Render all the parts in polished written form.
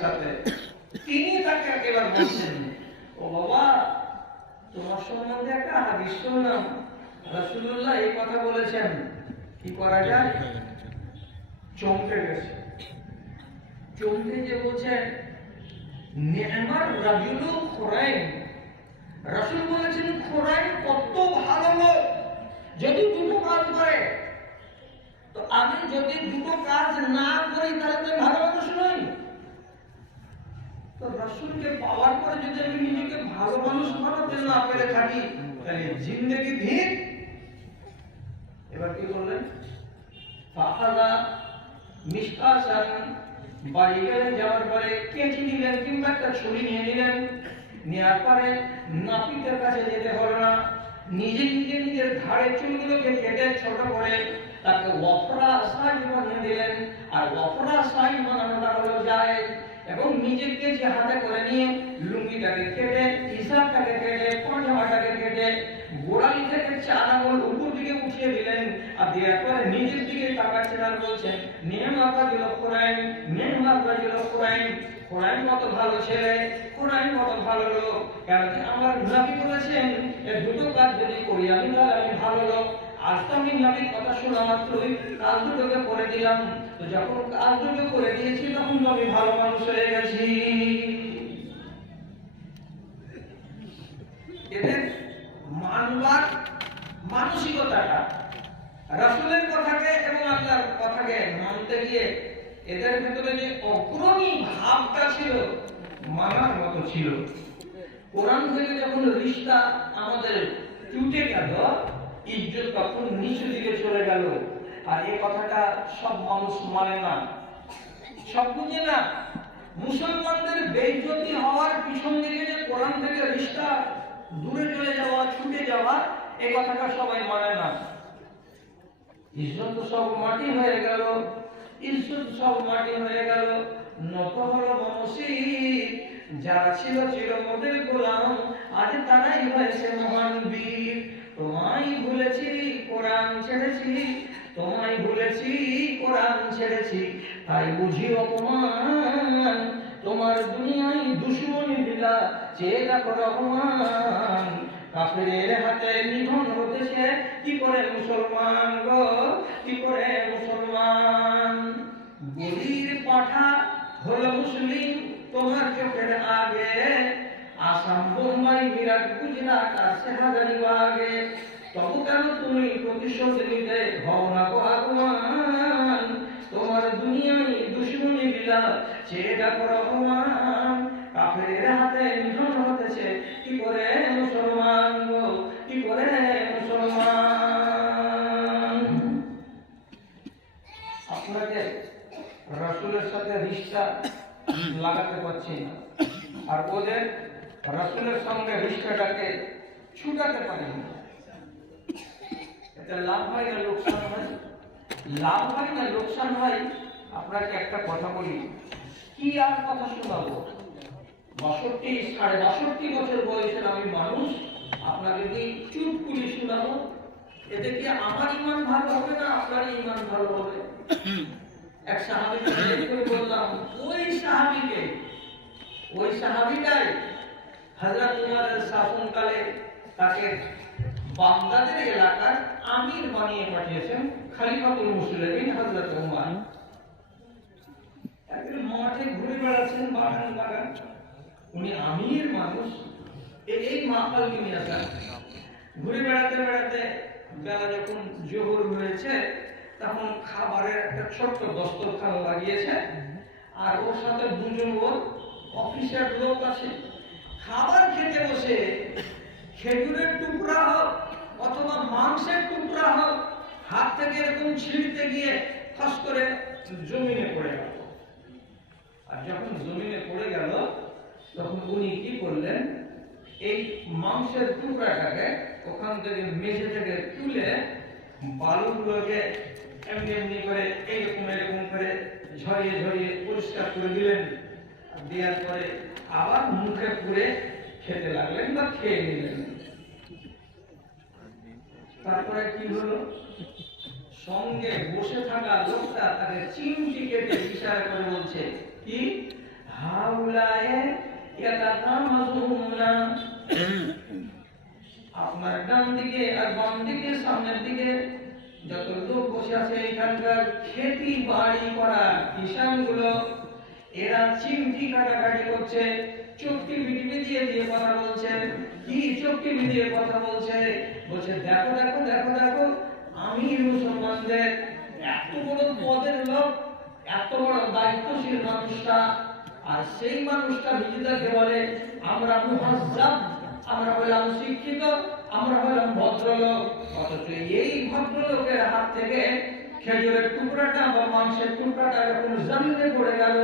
সাথে তিনি তাকে একেবারে বলছেন, ও বাবা, তোমার সম্বন্ধে একটা হাদিস শুনলাম, রাসূলুল্লাহ এই কথা বলেছেন, কি করা যায়? চমকে গেছে। চমকে যে বলছেন, নি'মার রাজুলু খুরাইম, রাসূল বলেছেন খুরাইম কত ভালো লোক, যদি দুটো কাজ করে। তো আমি যদি দুটো কাজ না করি তাহলে তো ভালো মানুষ নই। তো রাসূলকে পাওয়ার পরে যদি আমি নিজেকে ভালো মানুষ বানাতে না পেরে থাকি, তাহলে জিন্দেগি ভিক। এবার কি বললেন? ফাহাদা মিশকাসান, বাড়ি গেলেন, যাওয়ার পরে কেচি নিলেন কিংবা একটা ছুরি নিয়ে নিলেন। নেওয়ার পরে নাপিতের কাছে যেতে হলো না, নিজে নিজে নিজের ঘাড়ের চুলগুলোকে কেটে ছোট করে তাকে ওয়াফরা সাইজ বানিয়ে দিলেন। আর ওয়াফরা সাইজ বানানোটা হলো যায়, এবং নিজেকে যে হাতে করে নিয়ে লুঙ্গিটাকে কেটে, ইসারটাকে কেটে, পাঞ্জামাটাকে কেটে, গোড়ালি থেকে 4 আঙ্গুল উপর দিকে উঠিয়ে দিলেন। আর দেওয়ার পরে নিজের দিকে তাকাচ্ছেন আর বলছেন, নি'মার রাজুলু খুরাইম, নি'মার রাজুলু খুরাইম, খুরাইম কত ভালো ছেলে, খুরাইম কত ভালো লোক। কারণ আমার নবী বলেছেন, এই দুটো কাজ যদি করি আমি তাহলে আমি ভালো লোক। আজ তো আমি নবীর কথা শোনা মাত্রই কাজ দুটোকে করে দিলাম। তো যখন কাজ দুটো করে দিয়েছি তখন নবী ভালো মানুষ হয়ে গেছি। এদের মানবার মানসিকতাটা, রাসূলের কথাকে এবং আল্লাহর কথাকে মানতে গিয়ে এদের ভিতরে যে অগ্রণী ভাবটা ছিল, মানার মতো ছিল। কোরআন থেকে যখন রিশতা আমাদের টুটে গেল, ইজ্জত তখন নিচু দিকে চলে গেল। আর এই কথাটা সব মানুষ মানে না, সব বুঝে না। মুসলমানদের বেইজ্জতি হওয়ার পিছন দিকে যে কোরআন থেকে রিশতা দূরে চলে যাওয়া, ছুটে যাওয়া, এই কথাটা সবাই মানে না। ইজ্জত সব মাটি হয়ে গেল, ইজ্জত সব মাটি হয়ে গেল। নত হলো মসজিদ, যারা ছিল চিরমোদের গোলাম, আজ তারাই হয়েছে মহান বীর। তোমায় ভুলেছি, কোরআন ছেড়েছি, তোমায় ভুলেছি, কোরআন ছেড়েছি, তাই বুঝি অপমান। তোমার দুনিয়ায় দুশমনি দিলা, চেয়ে দেখো রহমান। কাফেরের হাতে নিধন হতেছে কি করে মুসলমান গো, কি করে মুসলমান। গলির পাঠা হলো মুসলিম তোমার চোখের আগে, আসাম, বোম্বাই, মিরাট, গুজরাট আর হাজারিবাগে। তবু কেন তুমি প্রতিশোধ নিতে হও না গো আগুয়ান। তোমার দুনিয়ায় দুশমনি দিলা, চেয়ে দেখো রহমান। কাফেরের হাতে নিধন হতেছে কি করে মুসলমান গো, কি করে মুসলমান। আপনাকে রাসূলের সাথে রিশতা লাগাতে পারছি না, আর ওদের রাসূলের সঙ্গে রিশতাটাকে ছুটাতে পারি না। এটা লাভ হয় না লোকসান হয়? লাভ হয় না লোকসান হয়? আপনাকে একটা কথা বলি, কি আর কথা শোনাবো? 62, 62.5 বছর বয়সের আমি মানুষ, আপনাকে যদি চুটকুলি শোনাবো, এতে কি আমার ঈমান ভালো হবে না আপনার ঈমান ভালো হবে? এক সাহাবীকে জিজ্ঞেস করে বললাম, ওই সাহাবীটাই হযরত উমরের শাসনকালে তাকে বাগদাদের এলাকার আমির বানিয়ে পাঠিয়েছেন খলিফাতুল মুসলিমিন হযরত উমর। একদিন মাঠে ঘুরে বেড়াচ্ছেন, বাগান বাগান, উনি আমির মানুষ, এই মাকাল নিয়ে আসেন। ঘুরে বেড়াতে বেড়াতে বেলা যখন জোহর হয়েছে, তখন খাবারের একটা ছোট্ট দস্তরখানা লাগিয়েছে, আর ওর সাথে দুজন ওর অফিসের লোক আছে। খাবার খেতে বসে খেজুরের টুকরা হোক অথবা মাংসের টুকরা হোক, হাত থেকে এরকম ছিঁড়তে গিয়ে খস করে জমিনে পড়ে গেল। আর যখন জমিনে পড়ে গেল, তখন উনি কি করলেন, এই মাংসের টুকরাটাকে ওখান থেকে মেঝে থেকে তুলে বালুগুলোকে এমনি এমনি করে এইরকম এরকম করে ঝরিয়ে ঝরিয়ে পরিষ্কার করে দিলেন। দেওয়ার পরে আবার মুখে পুরে খেতে লাগলেন বা খেয়ে নিলেন। তারপরে কি হলো, সঙ্গে বসে থাকা লোকটা তাকে চিমটি কেটে ইশারা করে বলছে, কি হাউলায়ে ইয়াতাকামাজুনা, আপনার ডান দিকে আর বাম দিকে সামনের দিকে যত লোক বসে আছে এখানকার খেতি বাড়ি করা কিষানগুলো, এরা চিমটি কাটাকাটি করছে, চুক্তি বিটিপি দিয়ে দিয়ে কথা বলছে। কি চুক্তি দিয়ে কথা বলছে? বলছে দেখো দেখো দেখো দেখো, আমি মুসলমানদের এত বড় পদের লোক, এত বড় দায়িত্বশীল মানুষটা, আর সেই মানুষটা নিজেদেরকে বলে আমরা মুহাজ্জাব, আমরা হলাম শিক্ষিত, আমরা হলাম ভদ্রলোক। অথচ এই ভদ্রলোকের হাত থেকে খেজুরের টুকরাটা বা মাংসের টুকরাটা যখন জমিনে পড়ে গেল,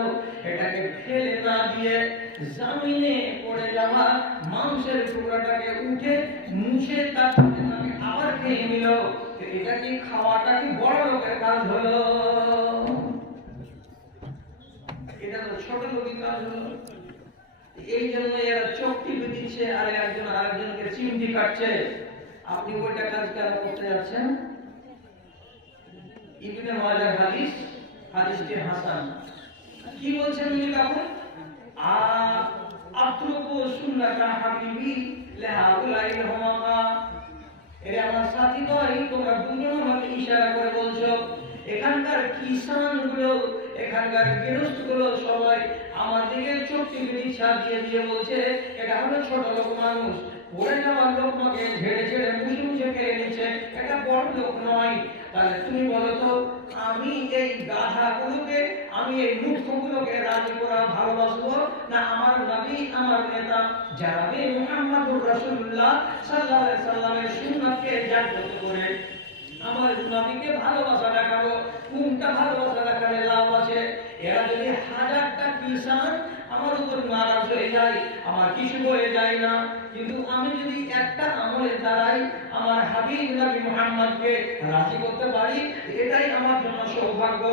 এটাকে ফেলে না দিয়ে জমিনে পড়ে যাওয়া মাংসের টুকরাটাকে উঠে মুছে তারপরে আবার খেয়ে নিল। এটা কি খাওয়াটা কি বড় লোকের কাজ হলো? এটা তো ছোট লোকের কাজ হলো। এই জন্য এরা চোখটি দিচ্ছে আর একজন আরেকজনকে চিমটি কাটছে। আপনি ওইটা কাজ কেন করতে যাচ্ছেন? ইবনে মাজাহ হাদিস, হাদিসটি হাসান। কি বলছেন উনি তখন? আত্রুকু সুন্নাতা হাবিবি লিহাউলাই হুমাকা, এরে আমার সাথী ভাই, তোমরা দুজন আমাকে ইশারা করে বলছো এখানকার কিষানগুলো, এখানকার গৃহস্থগুলো সবাই আমার দিকে চোখ টিপে ছাপ দিয়ে দিয়ে বলছে এটা হলো ছোট লোক মানুষ, পড়ে যাওয়া লোকটাকে ঝেড়ে ঝেড়ে মুছে মুছে খেয়ে নিচ্ছে, এটা বড় লোক নয়। তাহলে তুমি বলো তো, আমি এই গাধাগুলোকে, আমি এই মূর্খগুলোকে রাজি করা ভালোবাসবো, না আমার নবী, আমার নেতা জনাবে মুহাম্মদুর রাসূলুল্লাহ সাল্লাল্লাহু আলাইহি সাল্লামের সুন্নাতকে জাগ্রত করে আমার নবীকে ভালোবাসা দেখাবো? কোনটা ভালোবাসা দেখালে লাভ আছে? এরা যদি হাজারটা কিষান আমার উপর নারাজ হয়ে যায়, আমার কিছু হয়ে যায় না, কিন্তু আমি যদি একটা আমলের দ্বারাই আমার হাবিব নবী মুহাম্মদকে রাজি করতে পারি, এটাই আমার জন্য সৌভাগ্য।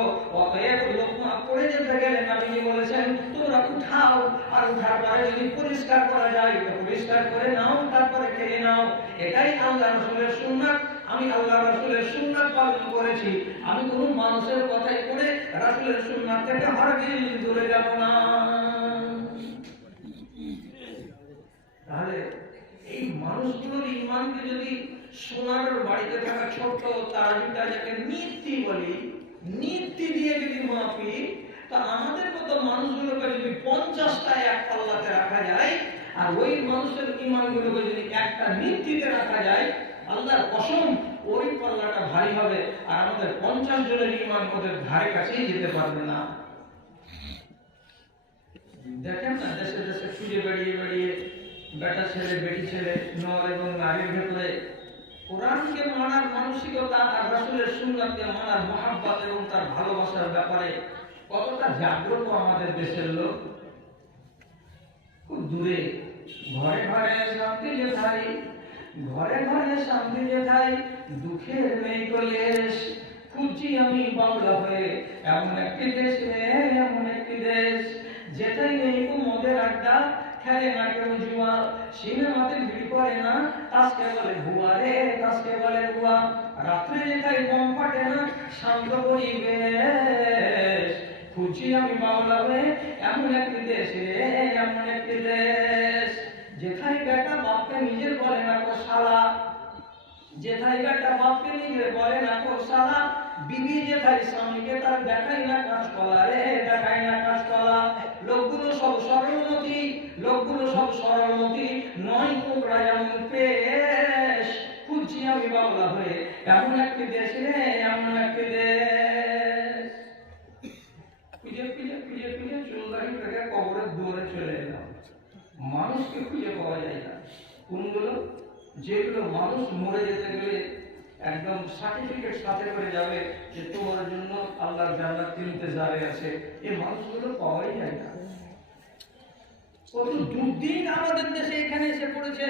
অতএব লোকমা পড়ে যেতে গেলে নবীজি বলেছেন তোমরা উঠাও, আর উঠার পরে যদি পরিষ্কার করা যায় তো পরিষ্কার করে নাও, তারপরে খেয়ে নাও। এটাই আল্লাহ রাসূলের সুন্নাত। আমি আল্লাহ রাসূলের সুন্নাত পালন করেছি, আমি কোন মানুষের কথাই করে রাসূলের সুন্নাত থেকে হরগিজ দূরে যাব না। তাহলে এই মানুষগুলোর ঈমানকে যদি সোনার বাড়িতে থাকা ছোট্ট তারাবিটা যাকে নীতি বলি, নীতি দিয়ে যদি মাপি, তা আমাদের মতো মানুষগুলোকে যদি 50টা এক পাল্লাতে রাখা যায়, আর ওই মানুষের ঈমানগুলোকে যদি একটা নীতিতে রাখা যায়, আল্লাহর কসম ওই পাল্লাটা ভারী হবে, আর আমাদের 50 জনের ঈমান ওদের ধারে কাছেই যেতে পারবে না। দেখেন না দেশে দেশে খুঁজে বেড়িয়ে বেড়িয়ে বেটা ছেলে বেটি ছেলে, নর এবং নারীর ভেতরে কোরআনকে মানার মানসিকতা আর রাসূলের সুন্নাতকে মানার মহব্বত এবং তার ভালোবাসার ব্যাপারে কতটা জাগ্রত আমাদের দেশের লোক। খুব দূরে ঘরে ঘরে শান্তি যেথাই, ঘরে ঘরে শান্তি যেথাই, দুঃখের নেই কলেশ, খুঁজছি আমি বাংলা হয়ে এমন একটি দেশ, এমন একটি দেশ যেটাই নেই মদের আড্ডা, খেলে না কেউ জুয়া, সিনেমাতে ভিড় করে না, তাসকে বলে ভুয়া রে, তাসকে বলে ভুয়া, রাত্রে যেটাই বম ফাটে না, শান্ত পরিবেশ, খুঁজছি আমি বাংলা হয়ে এমন একটি দেশ রে, এমন একটি দেশ যেখানে বেটা বাপকে নিজের বলে না কো শালা, যেথায় বেটা বাপকে নিজের বলে না কো শালা, বিবি যেথায় স্বামীকে তার দেখাই না কাঁচকলা রে, দেখাই না কাঁচকলা, লোকগুলো সব সরলমতি, লোকগুলো সব সরলমতি, নয় কোকড়া যেমন পেশ, খুঁজছি আমি বাংলা হয়ে এমন একটি দেশ রে, এমন একটি দেশ। খুঁজে খুঁজে খুঁজে খুঁজে চুলদারি থেকে কবরের দুয়ারে চলে এলাম, মানুষকে খুঁজে পাওয়া যায় না। কোনগুলো? যেগুলো মানুষ মরে যেতে গেলে একদম সার্টিফিকেট সাথে করে যাবে যে তোমার জন্য আল্লাহর জান্নাত ইন্তজারে আছে, এই মানুষগুলো পাওয়াই যায় না। কত দুর্দিন আমাদের দেশে এখানে এসে পড়েছে,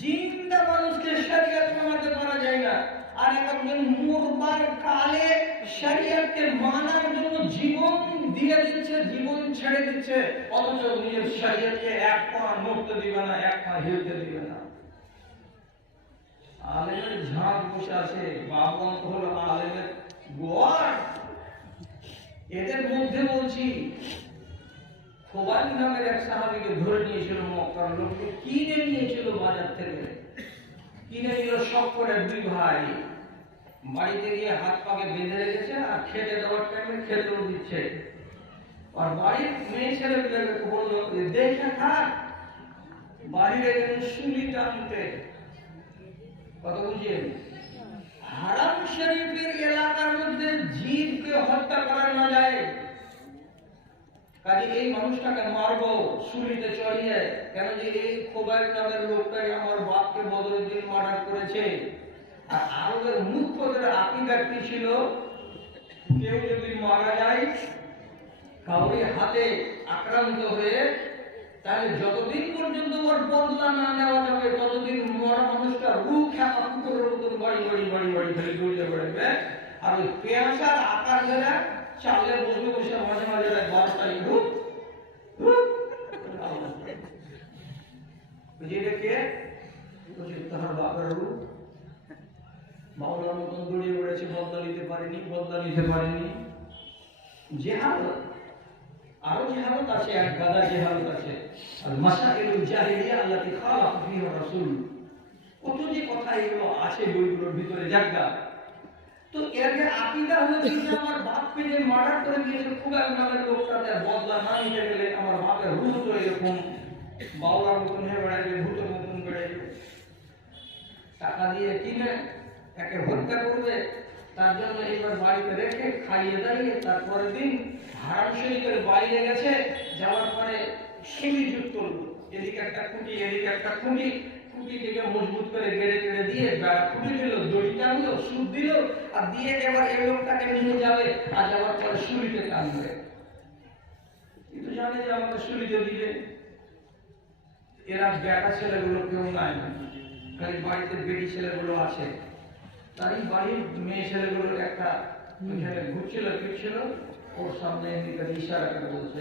জিন্দা মানুষকে শরীয়ত মানতে পারা যায় না, আর একজন মুরবার কালে শরীয়তকে মানার জন্য জীবন দিয়ে দিচ্ছে, জীবন ছেড়ে দিচ্ছে, অথচ নিজের শরীয়তকে এক পা নড়তে দিবে না, এক পা হিলতে দিবে না। আলেমের ঝাঁক বসে আছে, বাবগঞ্জ হলো আলেমের গোয়ার। এদের মধ্যে বলছি খোবাইব নামের এক সাহাবীকে ধরে নিয়েছিল মক্কার লোককে, কিনে নিয়েছিল বাজার থেকে, কিনে নিল শখ করে দুই ভাই। বাড়িতে গিয়ে হাত পাকে বেঁধে রেখেছে আর খেতে দেওয়ার টাইমে খেতেও দিচ্ছে। আর বাড়ির মেয়ে ছেলেগুলোকে বললো দেখে থাক, বাড়িতে গেলেন শুলি টানতে। কত বুঝেন? হারাম শরীফের এলাকার মধ্যে জীবকে হত্যা করা না যায়, কাজে এই মানুষটাকে মারবো শুলিতে চড়িয়ে, কেন যে এই খোবাইব নামের লোকটাই আমার বাপকে বদরুদ্দিন মার্ডার করেছে। আর আরবের মুখ্যদের আকীদা কি ছিল, কেউ যদি মারা যায় কাউরি হাতে আক্রান্ত হয়ে, তাহলে যতদিন পর্যন্ত ওর বদলা না নেওয়া যাবে ততদিন মরা মানুষটা রূপ খেপা কুকুরের মতন বাড়ি বাড়ি বাড়ি বাড়ি ফেলে দৌড়িয়ে বেড়াবে। আর ওই পেঁয়াজার আকার ধরে চালে বসে বসে মাঝে মাঝে 12টায় রূপ যেটাকে তাহার বাপের রূপ বাউলার মতন দৌড়িয়ে বেড়েছে, বদলা নিতে পারেনি, বদলা নিতে পারেনি। জেহালত, আরো জেহালত আছে, এক গাদা জেহালত আছে। আর মাসাইলুল জাহিলিয়া আল্লাতী খালাফা ফিহা রাসূল, কত যে কথা এগুলো আছে বইগুলোর ভিতরে জায়গা। তো এর যে আকীদা হয়েছে যে আমার বাপকে যে মার্ডার করে দিয়েছে খোবাইব নামের লোকটা, তার বদলা না নিতে গেলে আমার বাপের রূপ তো এরকম বাউলার মতন হয়ে বেড়াবে, ভূতের মতন বেড়াবে। টাকা দিয়ে কিনে একে হত্যা করবে, তার জন্য এইবার বাড়িতে রেখে খাইয়ে দাইয়ে তারপরের দিন হারাম শরীফের বাইরে গেছে, যাওয়ার পরে সুই যুক্ত করলো, এদিকে একটা খুঁটি এদিকে একটা খুঁটি, খুঁটিটিকে মজবুত করে গেড়ে গেড়ে দিয়ে খুঁটি দিল, দড়ি টানলো, সুদ দিল, আর দিয়ে এবার এই লোকটাকে নিয়ে যাবে, আর যাওয়ার পরে শুলিতে টানবে। কিন্তু জানে যে আমাকে শুলিতে দিবে। এরা বেটা ছেলেগুলো কেউ নাই, খালি বাড়িতে বেটি ছেলেগুলো আছে। তারই বাড়ির মেয়ে ছেলেগুলো একটা ওইখানে ঘুরছিল ফিরছিল, ওর সামনে এদিকে ইশারা করে বলছে,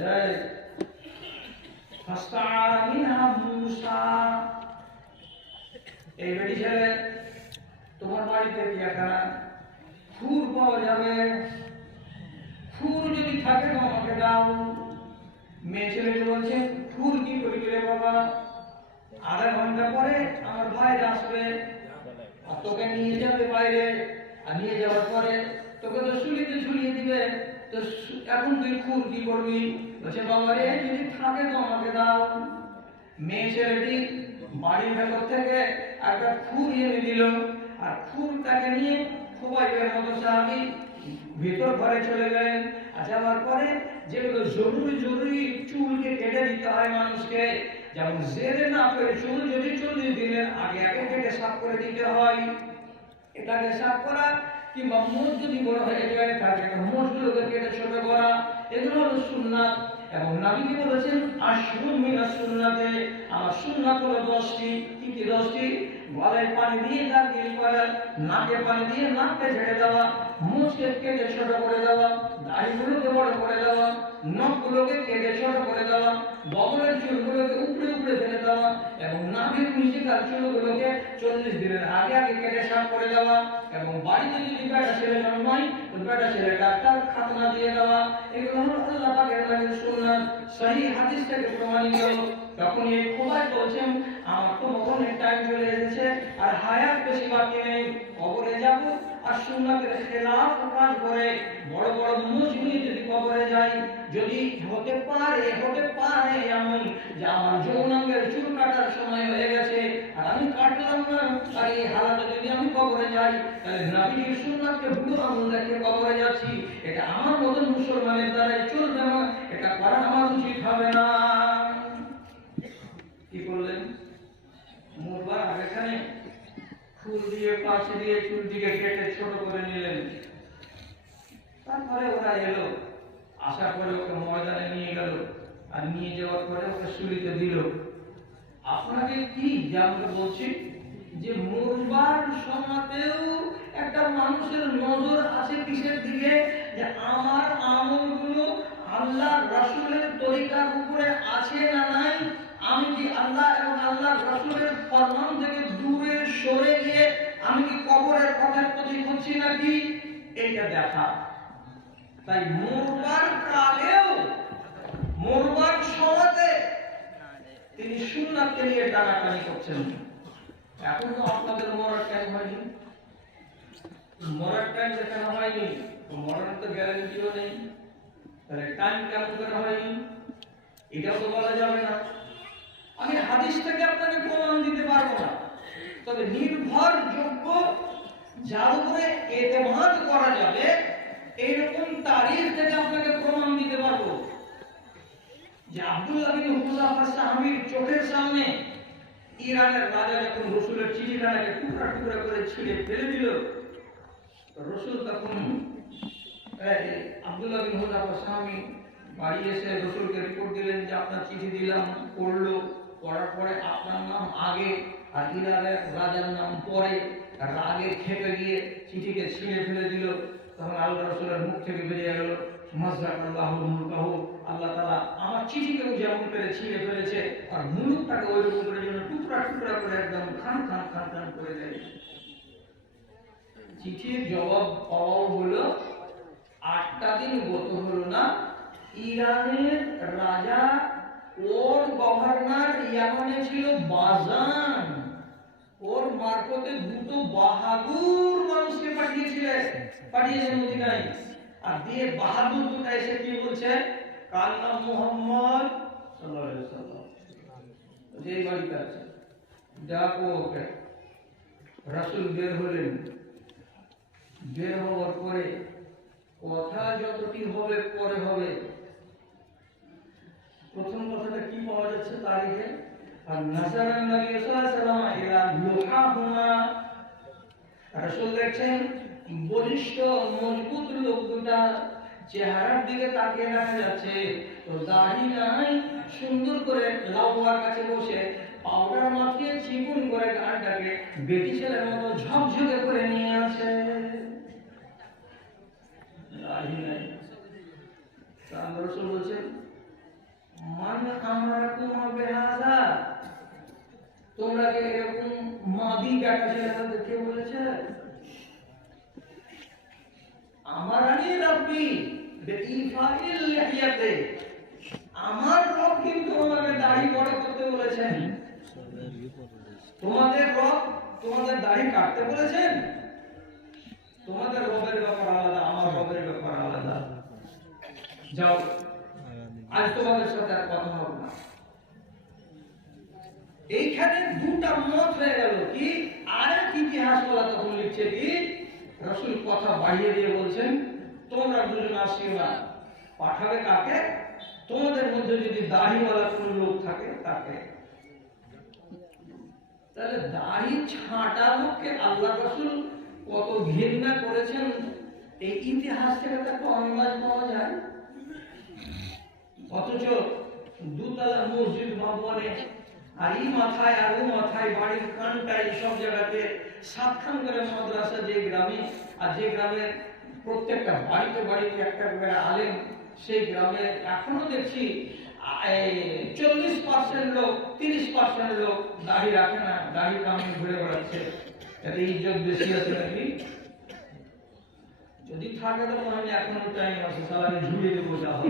এই বেটি ছেলে তোমার বাড়িতে কি একটা খুর পাওয়া যাবে? খুর যদি থাকে তো আমাকে দাও। মেয়ে ছেলেকে বলছে খুর কি করবি রে বাবা, আধা ঘন্টা পরে আমার ভাই আসবে আর তোকে নিয়ে যাবে বাইরে, আর নিয়ে যাওয়ার পরে তোকে তো শুলিতে ঝুলিয়ে দিবে, তো এখন তুই খুর কি করবি? বলছে বাবা রে যদি থাকে তো আমাকে দাও। মেয়ে ছেলেটি বাড়ির ভেতর থেকে একটা খুর এনে দিল, আর খুরটাকে নিয়ে খোবাইবের মতো সাহাবী ভিতর ঘরে চলে গেলেন। আর যাওয়ার পরে যেগুলো জরুরি জরুরি চুলকে কেটে দিতে হয় মানুষকে, যেমন জেলে না করে চুল যদি 40 দিনের আগে আগে কেটে সাফ করে দিতে হয়, এটাকে সাফ করা, কিংবা মোজ যদি বড় হয়ে যায় থাকে মোজগুলোকে কেটে ছোট করা, এগুলো হলো সুন্নাত। এবং নবীজি বলেছেন আশরুম মিনাস সুন্নাতে, আমার সুন্নাত হলো 10টি। কি কি 10টি? গলায় পানি দিয়ে গার্গিল করা, নাকে পানি দিয়ে নাককে ঝেড়ে দেওয়া, মুখকে কেটে ছোট করে দেওয়া, দাড়িগুলোকে বড় করে দেওয়া, নখগুলোকে কেটে ছোট করে দেওয়া, বগলের চুলগুলোকে উপরে উপরে ফেলে দেওয়া, এবং নাভির নিচেকার চুলগুলোকে 40 দিনের আগে আগে কেটে সাফ করে দেওয়া, এবং বাড়িতে যদি বেটা ছেলে জন্মায় তো বেটা ছেলে ডাক্তার খাতনা দিয়ে দেওয়া। এগুলো হলো আল্লাহ পাকের নবীর সুন্নাত, সহিহ হাদিস থেকে প্রমাণিত। তখন এই খোবাইব বলছেন আমার তো মরণের টাইম চলে এসেছে, আর হায়াত বেশি বাকি নেই, কবরে যাব, আর সুন্নাতের খেলাফ কাজ করে বড় বড় মুজরিম যদি কবরে যাই, যদি হতে পারে এমন যে আমার যৌনাঙ্গের চুল কাটার সময় হয়ে গেছে আর আমি কাটলাম না, আর এই হালাতে যদি আমি কবরে যাই, তাহলে নবীর সুন্নাতকে বুড়ো আঙুল রেখে কবরে যাচ্ছি, এটা আমার মতন মুসলমানের দ্বারাই চলবে না, এটা করা আমার উচিত হবে না। কি করলেন? মরবার আগেখানে ফুল দিয়ে পাশে দিয়ে চুলটিকে কেটে ছোট করে নিলেন। তারপরে ওরা এলো, আসার পরে ওকে ময়দানে নিয়ে গেল, আর নিয়ে যাওয়ার পরে ওকে শুলিতে দিল। আপনাকে কি যেমন বলছি যে মরবার সময়তেও একটা মানুষের নজর আছে কিসের দিকে, যে আমার আমলগুলো আল্লাহ রাসূলের তরিকার উপরে আছে না নাই, আমি কি আল্লাহ এবং আল্লাহ রাসূলের ফরমান থেকে দূরে সরে গিয়ে আমি কি কবরের কথার প্রতি হচ্ছি নাকি, এটা দেখা। তাই মরবার কালেও মরবার তিনি সুন্নাতকে নিয়ে টানাটানি করছেন। এখনো আপনাদের মরার টাইম হয়নি, মরার টাইম যেখানে হয়নি মরার তো গ্যারান্টিও নেই, তাহলে টাইম কেমন করে হয়নি এটাও তো বলা যাবে না। আমি হাদিস থেকে আপনাকে প্রমাণ দিতে পারবো না, তবে নির্ভরযোগ্য যার উপরে এতেমাদ করা যাবে এইরকম তারিখ থেকে আপনাকে প্রমাণ দিতে পারবো যে আব্দুল্লাহ বিন হুযাফা সাহাবীর চোখের সামনে ইরানের রাজা যখন রসুলের চিঠিখানাকে টুকরা টুকরা করে ছিঁড়ে ফেলে দিল, রসুল তখন আব্দুল্লাহ বিন হুযাফা সাহাবী বাড়ি এসে রসুলকে রিপোর্ট দিলেন যে আপনার চিঠি দিলাম, পড়লো, পড়ার পরে আপনার নাম আগে আর ইরানের রাজার নাম পরে, রাগে খেপে গিয়ে চিঠিকে ছিঁড়ে ফেলে দিল। তখন আল্লাহ রসুলের মুখ থেকে বেরিয়ে গেল, মাযযাকাল্লাহু মুলকাহু, আল্লাহ তাআলা আমার চিঠিকেও যেমন করে ছিঁড়ে ফেলেছে আর মুলুকটাকে ওইরকম করে যেন টুকরা টুকরা করে একদম খান খান খান খান করে দেয়। চিঠির জবাব পাওয়াও হলো, 8টা দিন গত হলো না, ইরানের রাজা ওর গভর্নর ইয়ামানে ছিল বাজান, ওর মারফতে দুটো বাহাদুর মানুষকে পাঠিয়েছেন মদিনায়, আর দিয়ে বাহাদুর দুটো এসে কি বলছে, কার নাম মুহাম্মদ সাল্লাল্লাহু আলাইহি ওয়াসাল্লাম, যে বাড়িতে আছে ডাকো ওকে। রাসূল বের হলেন, বের হওয়ার পরে কথা যতটি হবে পরে হবে, প্রথম কথাটা কি পাওয়া যাচ্ছে তারিখে, আর নাসারান নবী সাল্লাল্লাহু আলাইহি ওয়াসাল্লাম ইলা লুহাহুমা, রাসূল দেখছেন বলিষ্ঠ মজবুত লোক দুটা, চেহারার দিকে তাকিয়ে দেখা যাচ্ছে, তো দাড়ি নাই, সুন্দর করে লাউয়ার কাছে বসে পাউডার মাখিয়ে চিকন করে গানটাকে বেটি ছেলের মতো ঝকঝকে করে নিয়ে আছে, দাড়ি নাই। রাসূল বলছেন, মান আমারাকুম বিহাযা, তোমরা কি এরকম মাদি কাটা ছেলেটা দেখে বলেছে, আমারানি রাব্বি বিইফাইল লিহিয়াতে, আমার রব কিন্তু আমাকে দাড়ি বড় করতে বলেছেন, তোমাদের রব তোমাদের দাড়ি কাটতে বলেছেন, তোমাদের রবের ব্যাপার আলাদা, আমার রবের ব্যাপার আলাদা, যাও আজ তোমাদের সাথে আর কথা হবে না। এইখানে দুটা মত হয়ে গেল কি, আরেক ইতিহাস বলা তখন লিখছে কি, রাসূল কথা বাড়িয়ে দিয়ে বলছেন, তোমরা দুজন আসিও না, পাঠাবে কাকে, তোমাদের মধ্যে যদি দাড়িওয়ালা কোন লোক থাকে তাকে। তাহলে দাড়ি ছাঁটা লোককে আল্লাহ রাসূল কত ঘৃণা করেছেন, এই ইতিহাস থেকে একটা আন্দাজ পাওয়া যায়। অথচ দুতলা মসজিদ ভবনে আর এই মাথায় আর ও মাথায় বাড়ির কানটাই সব জায়গাতে 7খান করে মাদ্রাসা, যে গ্রামে, আর যে গ্রামের প্রত্যেকটা বাড়িতে বাড়িতে একটা করে আলেম, সেই গ্রামে এখনো দেখছি 40% লোক 30% লোক দাড়ি রাখে না, দাড়ি কামিয়ে ঘুরে বেড়াচ্ছে, এতে ইজ্জত বেশি আছে নাকি? যদি থাকে তো মনে হয় এখনো টাইম আছে, সালাকে ঝুলিয়ে দেবো, যা হবে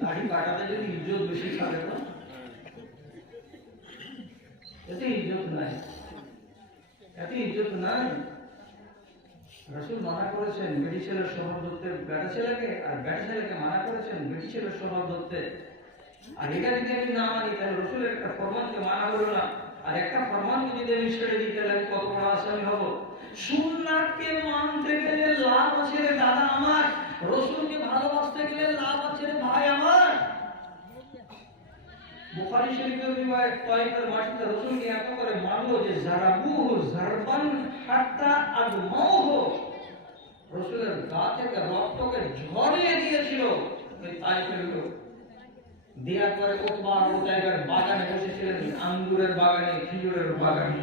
দাড়ি কাটাতে যদি ইজ্জত বেশি থাকে না, এতে ইজ্জত নাই, এতে ইজ্জত নাই। রাসূল মানা করেছেন বেটি ছেলের স্বভাব ধরতে বেটা ছেলেকে, আর বেটা ছেলেকে মানা করেছেন বেটি ছেলের স্বভাব ধরতে। আর এটা যদি আমি না মানি তাহলে রাসূলের একটা ফরমানকে মানা হলো না, আর একটা ফরমানকে যদি আমি ছেড়ে দিই তাহলে আমি কত বড় আসামি হব। সুন্নাতকে মানতে গেলে লাভ আছে রে দাদা আমার, রাসূলকে ভালোবাসতে গেলে লাভ আছে রে ভাই আমার। বুখারী শরীফের রিওয়ায়াত, তায়েফের মাটিতে রাসূলকে এত করে মানলো যে জারাবুহু জারবান হাত্তা আদমাহু, রাসূলের গা থেকে রক্তকে ঝরিয়ে দিয়েছিল ওই তায়েফের লোক। দেয়ার পরে উতবা ও জায়গার বাগানে বসেছিলেন, আঙ্গুরের বাগানে, খেজুরের বাগানে।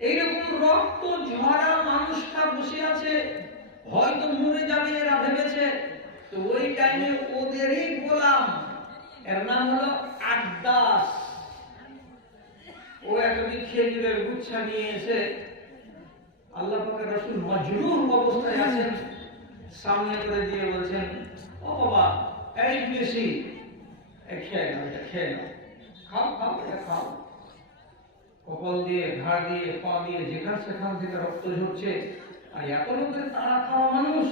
এইরকম রক্ত ঝরা মানুষটা বসে আছে, হয়তো মরে যাবে এরা ভেবেছে। তো ওই টাইমে ওদেরই গোলাম, এর নাম হলো আদাস, ও একটি খেজুরের গুচ্ছা নিয়ে এসে আল্লাহ পাকের রাসূল মজরুহ অবস্থায় আছেন, সামনে করে দিয়ে বলছেন, ও বাবা এই বিদেশি, খেয়ে নাও, এটা খেয়ে নাও, খাও খাও, এটা খাও। কপাল দিয়ে, ঘাড় দিয়ে, পা দিয়ে যেখান সেখান থেকে রক্ত ঝরছে, আর এত লোকের তাড়া খাওয়া মানুষ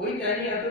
ওই টাইমে এত